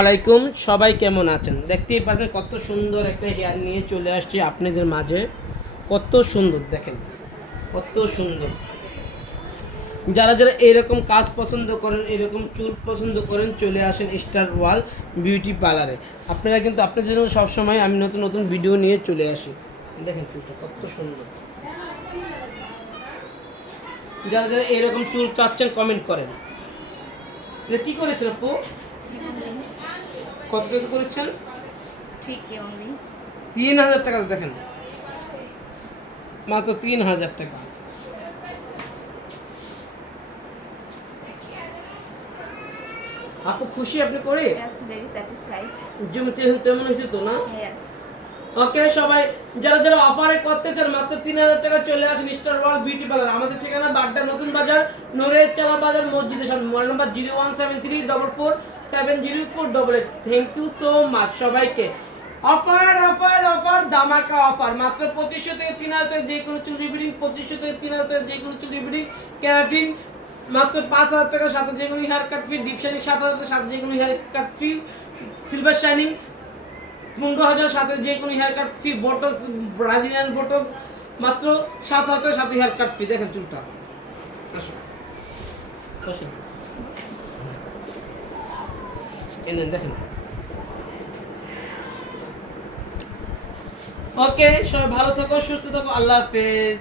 আলাইকুম, সবাই কেমন আছেন? দেখতেই পাচ্ছেন কত সুন্দর একটা হেয়ার নিয়ে চলে আসছে আপনাদের মাঝে। কত সুন্দর দেখেন, কত সুন্দর। যারা যারা এরকম কাজ পছন্দ করেন, এরকম চুল পছন্দ করেন, চলে আসেন স্টার ওয়াল বিউটি পার্লারে। আপনারা কিন্তু আপনাদের জন্য সবসময় আমি নতুন নতুন ভিডিও নিয়ে চলে আসি। দেখেন চুলটা কত সুন্দর। যারা যারা এরকম চুল চাচ্ছেন কমেন্ট করেন। এটা কি করেছেন আপু? কত টাকা করেছেন? 3,000 টাকা। দেখেন মাত্র 3,000 টাকা। আপু খুশি আপনি করে? Yes, very satisfied. যেমন তেমন হয়েছে তো না? Yes. ওকে সবাই যারা যারা অফারে করতে চান মাত্র 3,000 টাকা চলে আসেন স্টার ওয়ার্ল্ড বিউটি পার্লার। আমাদের ঠিকানা বাড্ডা নতুন বাজার, নূরের চালা বাজার, মসজিদের সামনে। Mobile number 01734470488। Thank you so much সবাইকে। অফার অফার অফার ধামাকা অফার। মাত্র 2500 থেকে 3,000 যে কোনো চুল রিবিডিং, 2500 থেকে 3,000 যে কোনো চুল রিবিডিং, ক্যারাটিন মাত্র 5,000 টাকার সাথে যে কোনো হেয়ার কাট ফি, ডিপ শাইনিং 7,000 টাকার সাথে যে কোনো হেয়ার কাট ফি, সিলভার শাইনিং 15,000 সাথে যে কোনো হেয়ার কাট ফি, বটক্স ব্রাজিলিয়ান বটক্স মাত্র 7,000 টাকার সাথে হেয়ার কাট ফি। দেখেন চুলটা, আসো আসো এনেন দেখেন। ওকে সবাই ভালো থাকো, সুস্থ থাকো, আল্লাহ হাফেজ।